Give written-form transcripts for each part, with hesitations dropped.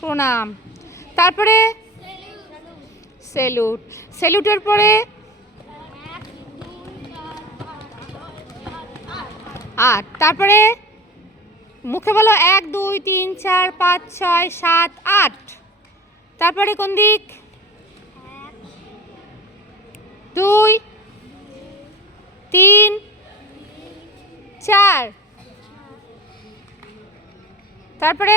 প্রণাম। তারপরে স্যালুট। স্যালুটের পরে 8। তারপরে মুখে বলো 1 2 3 4 5 6 7 8। তারপরে কোন দিক? 2 3 4। তারপরে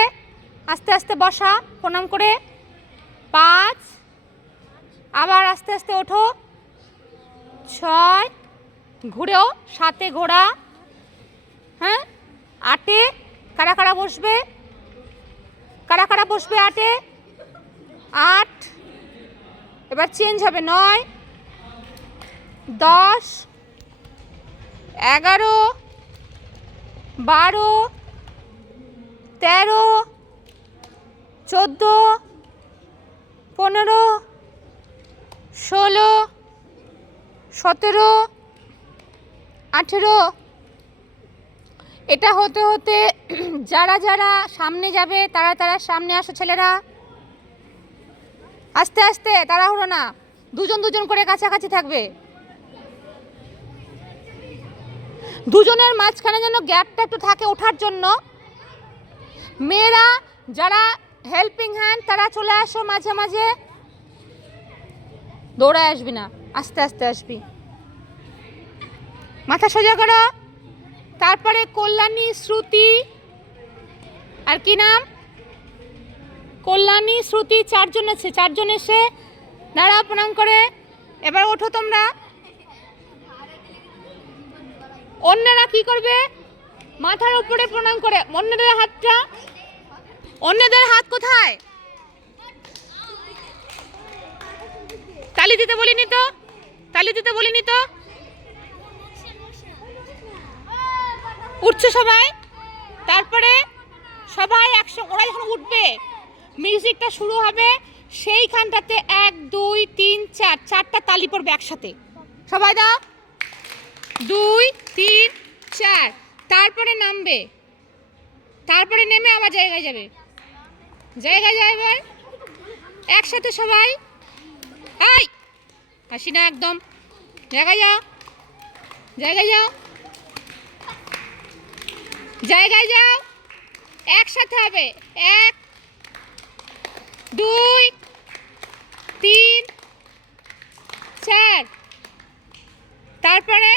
আস্তে আস্তে বসা প্রণাম করে 5। আবার আস্তে আস্তে ওঠো 6। ঘুরেও 7-এ ঘোরা। হ্যাঁ 8-এ কারা কারা বসবে? কারা কারা বসবে 8-এ? 8। এবার চেঞ্জ হবে 9 10 11 12 13 14 15 16 17 18। এটা হতে হতে যারা যারা সামনে যাবে তারা তারা সামনে আসো ছেলেরা, আস্তে আস্তে, তাড়াহুড়ো না, দুজন দুজন করে কাছাকাছি থাকবে। দুজনের মাঝখানে যেন গ্যাপটা একটু থাকে ওঠার জন্য। মেয়েরা যারা হেল্পিং হ্যান্ড তারা চলে আসো মাঝে মাঝে, দৌড়ায় আসবি না, আস্তে আস্তে আসবি। মাথা সোজা করো। তারপরে কল্যাণী, শ্রুতি, আর কি নাম? কল্যাণী, শ্রুতি, 4 জন আছে। 4 জন এসে দাঁড়াও প্রণাম করে। এবার ওঠো তোমরা। অন্যরা কি করবে? মাথার উপরে প্রণাম করে। অন্যদের হাতটা, অন্যদের হাত কোথায়? তালি দিতে বলিনি তো, তালি দিতে বলিনি তো। উঠছে সবাই। তারপরে সবাই একসঙ্গে, ওরা যখন উঠবে মিউজিকটা শুরু হবে সেইখানটাতে 1 2 3 4 4টা তালি পড়বে একসাথে। সবাই দাও 2 3 4। তারপরে নামবে, তারপরে নেমে আবার জায়গায় যাবে, জায়গায় যাবে একসাথে সবাই। এই হাসি না একদম, জায়গায় যাও, জায়গায় যাও, জায়গায় যাও, একসাথে হবে। 1 2 3 4। তারপরে